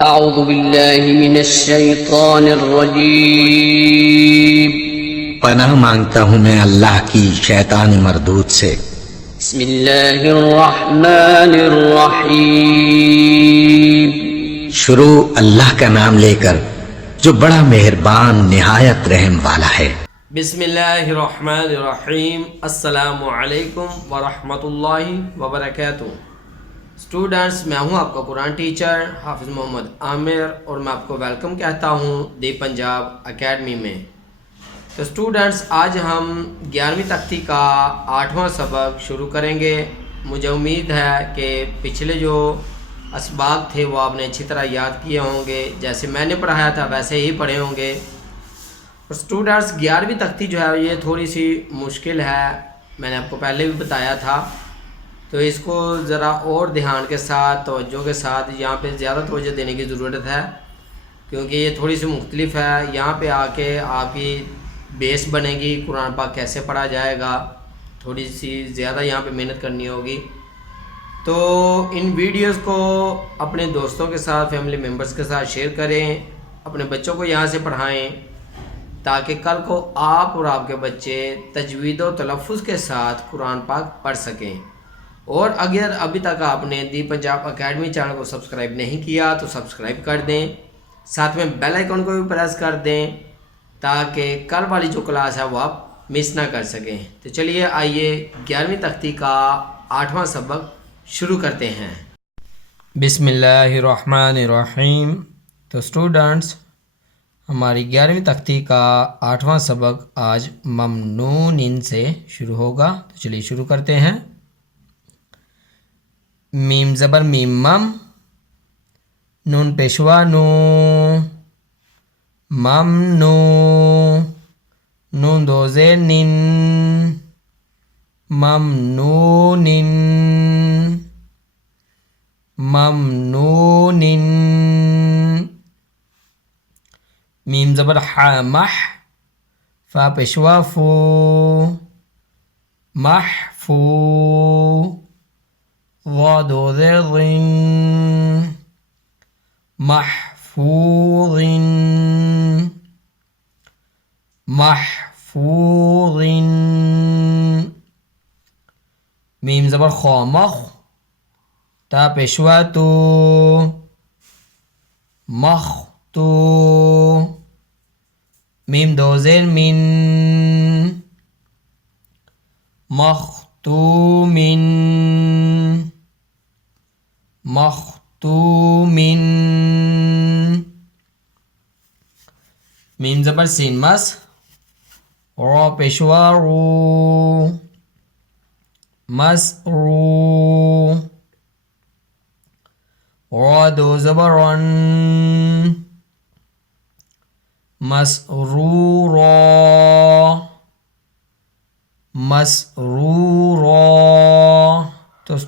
अऊज़ु बिल्लाहि मिनश शैतानिर रजीम। पनाह मांगता हूँ मैं अल्लाह की शैतान मरदूद से। बिस्मिल्लाहिर रहमानिर रहीम। शुरू अल्लाह का नाम लेकर जो बड़ा मेहरबान निहायत रहम वाला है। बिस्मिल्लाहिर्रहमानिर्रहीम। अस्सलामु अलैकुम वरहमतुल्लाहि वबरकातुहू। स्टूडेंट्स, मैं हूं आपका कुरान टीचर हाफिज़ मोहम्मद आमिर और मैं आपको वेलकम कहता हूं दी पंजाब एकेडमी में। तो स्टूडेंट्स, आज हम 11वीं तख्ती का 8वां सबक शुरू करेंगे। मुझे उम्मीद है कि पिछले जो असबाक थे वो आपने अच्छी तरह याद किए होंगे, जैसे मैंने पढ़ाया था वैसे ही पढ़े होंगे। और स्टूडेंट्स, 11वीं तख्ती जो है ये थोड़ी सी मुश्किल है, मैंने आपको पहले भी बताया था। तो इसको ज़रा और ध्यान के साथ, तवज्जो के साथ यहाँ पे ज़्यादा तवज्जो देने की ज़रूरत है, क्योंकि ये थोड़ी सी मुख्तलिफ है। यहाँ पे आके आपकी बेस बनेगी, कुरान पाक कैसे पढ़ा जाएगा, थोड़ी सी ज़्यादा यहाँ पे मेहनत करनी होगी। तो इन वीडियोस को अपने दोस्तों के साथ, फैमिली मेम्बर्स के साथ शेयर करें, अपने बच्चों को यहाँ से पढ़ाएं, ताकि कल को आप और आपके बच्चे तजवीद व तलफ़ुज़ के साथ कुरान पाक पढ़ सकें। और अगर अभी तक आपने दी पंजाब एकेडमी चैनल को सब्सक्राइब नहीं किया तो सब्सक्राइब कर दें, साथ में बेल आइकन को भी प्रेस कर दें, ताकि कल वाली जो क्लास है वो आप मिस ना कर सकें। तो चलिए आइए 11वीं तख्ती का 8वां सबक शुरू करते हैं। बिस्मिल्लाहिर्रहमानिर्रहीम। तो स्टूडेंट्स, हमारी 11वीं तख्ती का 8वां सबक आज ममनून से शुरू होगा। तो चलिए शुरू करते हैं। मीम ज़बर मीम मम, नून पेशवा नू, मम नू, नून दो ज़ेर निन, ममनूनिन, ममनूनिन। मीम ज़बर हा मह, फा पेशवा फू, महफू, दो ज़ेर ज़िन, महफूज़िन, महफूज़िन। मीम ज़बर खा मख, ता पेशवा तो, मख्तू, मीम दो ज़ेर मिन, मख्तूमिन, मख्तूमिन। मीम ज़बर सीन मस, रा पेशवा रू, मसरू, रा दो ज़बर रन, मसरूरा, मसरूरा। तो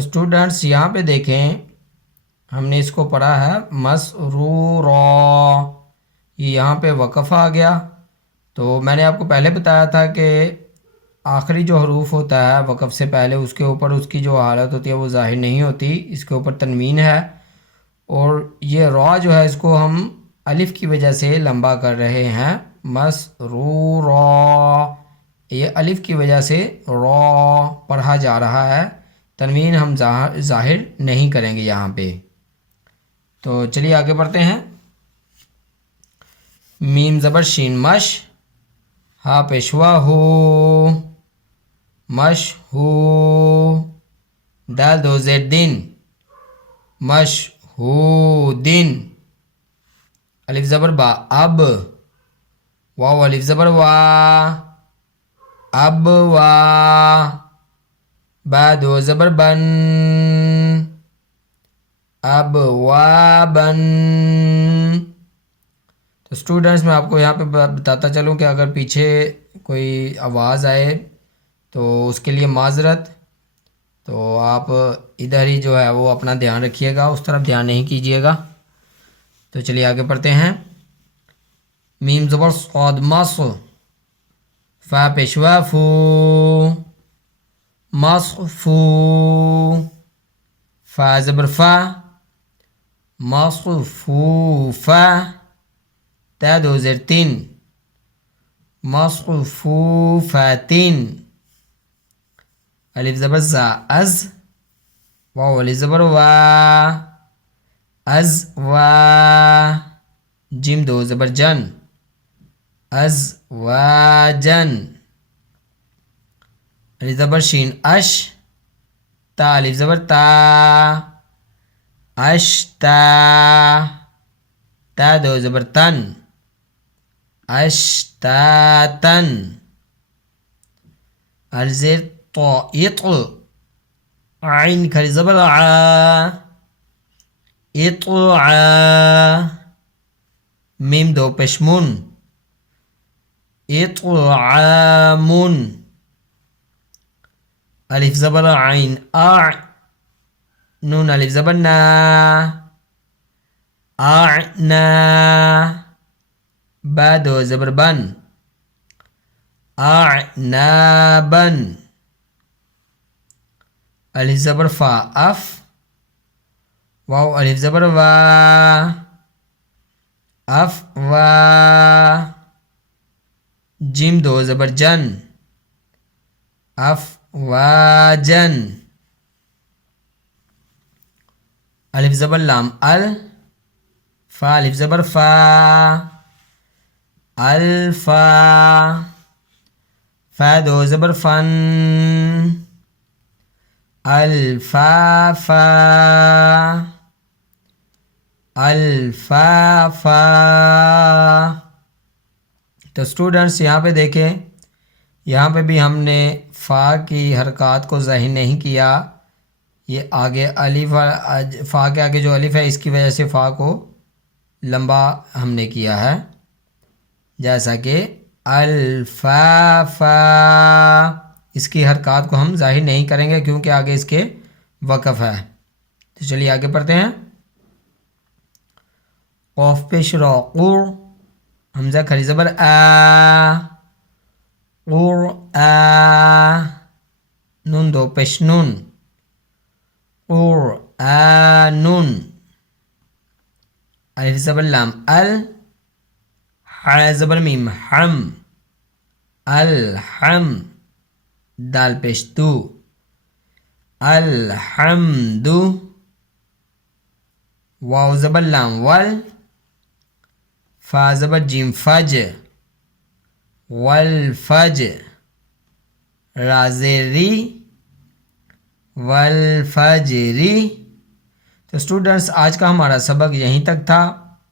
स्टूडेंट्स यहाँ पे देखें, हमने इसको पढ़ा है मसरूरा, ये यहाँ पे वक़फ़ आ गया। तो मैंने आपको पहले बताया था कि आखिरी जो हरूफ होता है वक़फ़ से पहले, उसके ऊपर उसकी जो हालत होती है वो ज़ाहिर नहीं होती, इसके ऊपर तनवीन है। और ये रॉ जो है इसको हम अलिफ़ की वजह से लंबा कर रहे हैं, मसरूरा, ये अलिफ़ की वजह से रॉ पढ़ा जा रहा है, तनवीन हम ज़ाहिर नहीं करेंगे यहाँ पे। तो चलिए आगे बढ़ते हैं। मीम ज़बर शीन मश, हा पेशवा हो, मश हो, दाल दो ज़ेर दिन, मश हो दिन। अलिफ ज़बर बा अब, वाव अलिफ ज़बर वा, अब वा, बा दो ज़बर बन, अब वा बन। तो स्टूडेंट्स, मैं आपको यहाँ पे बताता चलूँ कि अगर पीछे कोई आवाज़ आए तो उसके लिए माजरत। तो आप इधर ही जो है वो अपना ध्यान रखिएगा, उस तरफ ध्यान नहीं कीजिएगा। तो चलिए आगे पढ़ते हैं। मीम ज़बर सौद मस, फ़ा पेशवा फू, मसफू, फ़ा ज़बर फ़ा, मसफूफा ता दो ज़ेर तीन मसफूफातिन अलिफ ज़बर ज़ा अज़ वाव अलिफ ज़बर वा अज़ वा जिम दो ज़बर जन अज़ वाजन अलिफ ज़बर शीन अश ता अलिफ ज़बर ता अश्ता ता दो ज़बर तन अश्तातन अलिफ ज़ेर तो इत्ल आइन खरी ज़बर आ इत्लआ मीम दो पेशमुन इत्लआमुन अलिफ ज़बर आइन आ नून अलिफ ज़बर ना आना बा दो ज़बर बन आनाबन अलिफ ज़बर फा अफ वाव अलिफ ज़बर वा अफ वा जिम दो ज़बर जन अफ वाजन अलिफ ज़बर लाम अल फा अलिफ ज़बर फा अल्फा फा दो ज़बर फन अल्फाफा अल्फाफा। तो स्टूडेंट्स यहाँ पे देखें, यहाँ पे भी हमने फ़ा की हरकत को ज़ाहिर नहीं किया। ये आगे अलिफ फ़ा के आगे जो अलिफ है इसकी वजह से फ़ा को लंबा हमने किया है, जैसा कि अल्फाफा। इसकी हरकत को हम ज़ाहिर नहीं करेंगे क्योंकि आगे इसके वक़फ़ है। तो चलिए आगे पढ़ते हैं। क़ाफ़ पेश रो क़ुर हमज़ा खरी ज़बर आ क़ुरआ नून दो पेश नून क़ुरआनुन अलिफ ज़बर लाम अल हा ज़बर मीम हम अलहम दाल पेश दू अलहम्दु वाव ज़बर लाम वल फा ज़बर जीम फज वल फज राज़ेरी वल फजरी। तो स्टूडेंट्स आज का हमारा सबक यहीं तक था।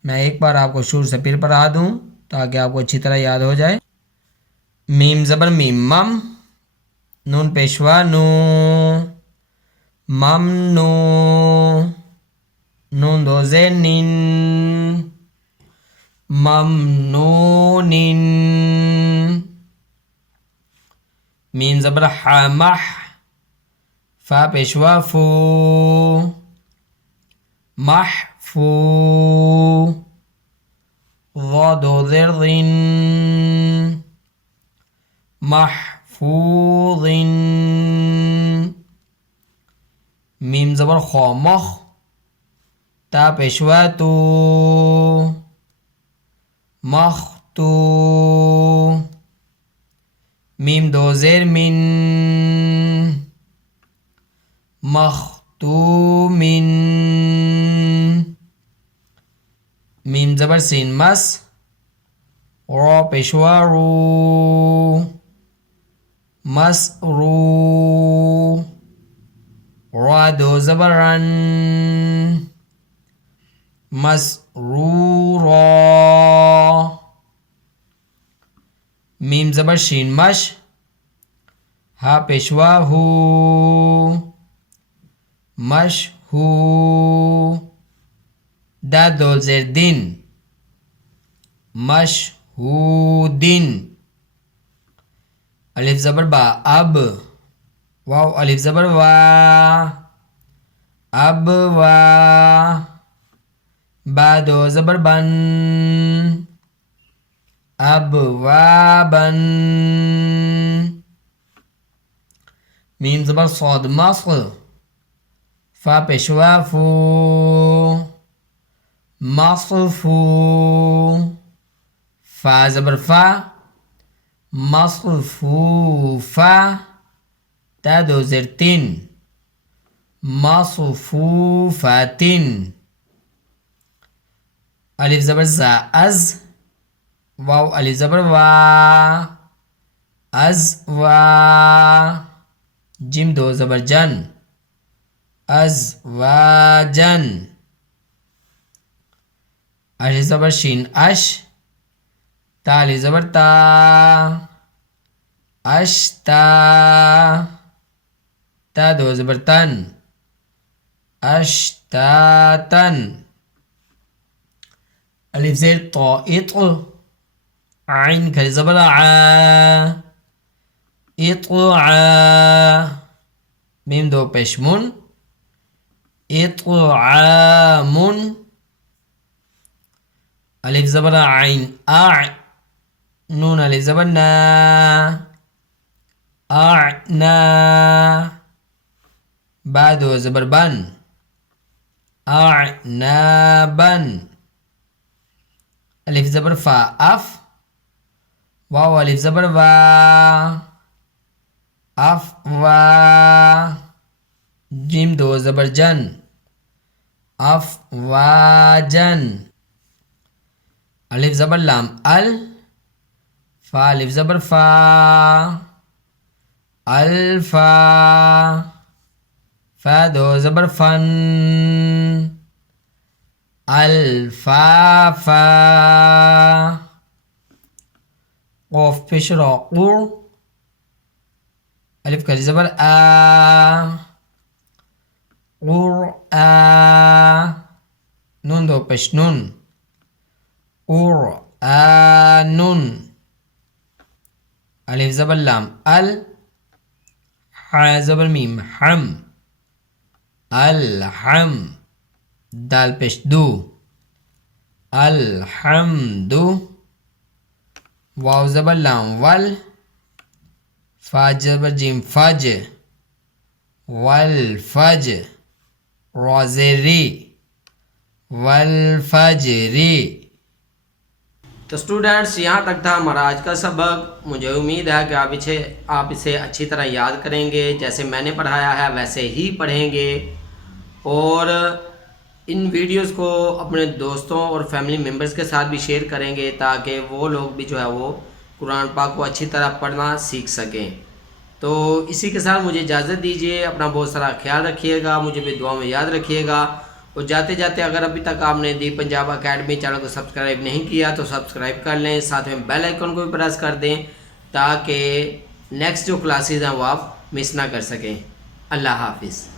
मैं एक बार आपको शुरू से फिर पढ़ा दूं ताकि आपको अच्छी तरह याद हो जाए। मीम ज़बर मीम मम नून पेशवा नू ममनू नून दो ज़ेर निन ममनूनिन मीम ज़बर हा मह फा पेशवा फू महफू ज़ा दो ज़ेर ज़िन महफूज़िन मीम ज़बर खा मख ता पेशवा तू मख्तू मीम दो ज़ेर मिन मख्तूमिन मीम ज़बर सीन मस रा पेशवा रू मसरू रा दो ज़बर रन मसरूरा मीम ज़बर शीन मश हा पेशवा हू मशहू दा दो ज़ेर दिन मशहूदिन अलिफ ज़बर बा अब वाव अलिफ ज़बर वा अब वा बा दो ज़बर बन अब वा बन मीम ज़बर सौद मस्क फा पेशवा फू मसफू, फा ज़बर फा, मसफूफा, ता दो ज़ेर तीन, मसफूफातिन, अलिफ ज़बर ज़ा अज़, वाव अलिफ ज़बर वा, अज़ वा, जिम दो ज़बर जन, अज़ वा जन, अलिफ ज़बर शीन अश, ता अलिफ ज़बर ता, अश्ता, ता दो ज़बर तन, अश्तातन, अलिफ ज़ेर तो इत, आइन खली ज़बर आ, इत्आ, मीम दो पेशमुन, इत्आमुन, अलिफ ज़बर आइन आ, नून अलिफ ज़बर ना, आना, बा दो ज़बर बन, आनाबन, अलिफ ज़बर फा अफ, वाव अलिफ ज़बर वा, अफ वा, जिम दो ज़बर जन, अफ वाजन, अलिफ ज़बर लाम अल, फा अलिफ ज़बर फा, अल्फा, फा दो ज़बर फन, अल्फाफा, क़ाफ पेश रा क़ुर, अलिफ कली ज़बर आ, क़ुरआ, नून दो पेश नून, क़ुरआनुन, अलिफ ज़बर लाम अल, हा ज़बर मीम हम, अलहम, दाल पेश दू, अलहम्दु, वाव ज़बर लाम वल, फा ज़बर जिम फज, वल फज, रा ज़ेर री, वल फजरी। तो स्टूडेंट्स, यहाँ तक था हमारा आज का सबक। मुझे उम्मीद है कि आप इसे अच्छी तरह याद करेंगे, जैसे मैंने पढ़ाया है वैसे ही पढ़ेंगे, और इन वीडियोस को अपने दोस्तों और फैमिली मेम्बर्स के साथ भी शेयर करेंगे, ताकि वो लोग भी जो है वो कुरान पाक को अच्छी तरह पढ़ना सीख सकें। तो इसी के साथ मुझे इजाज़त दीजिए। अपना बहुत सारा ख्याल रखिएगा, मुझे भी दुआ में याद रखिएगा, और जाते जाते अगर अभी तक आपने दी पंजाब अकेडमी चैनल को सब्सक्राइब नहीं किया तो सब्सक्राइब कर लें, साथ में बेल आइकन को भी प्रेस कर दें, ताकि नेक्स्ट जो क्लासेस हैं वो आप मिस ना कर सकें। अल्लाह हाफिज़।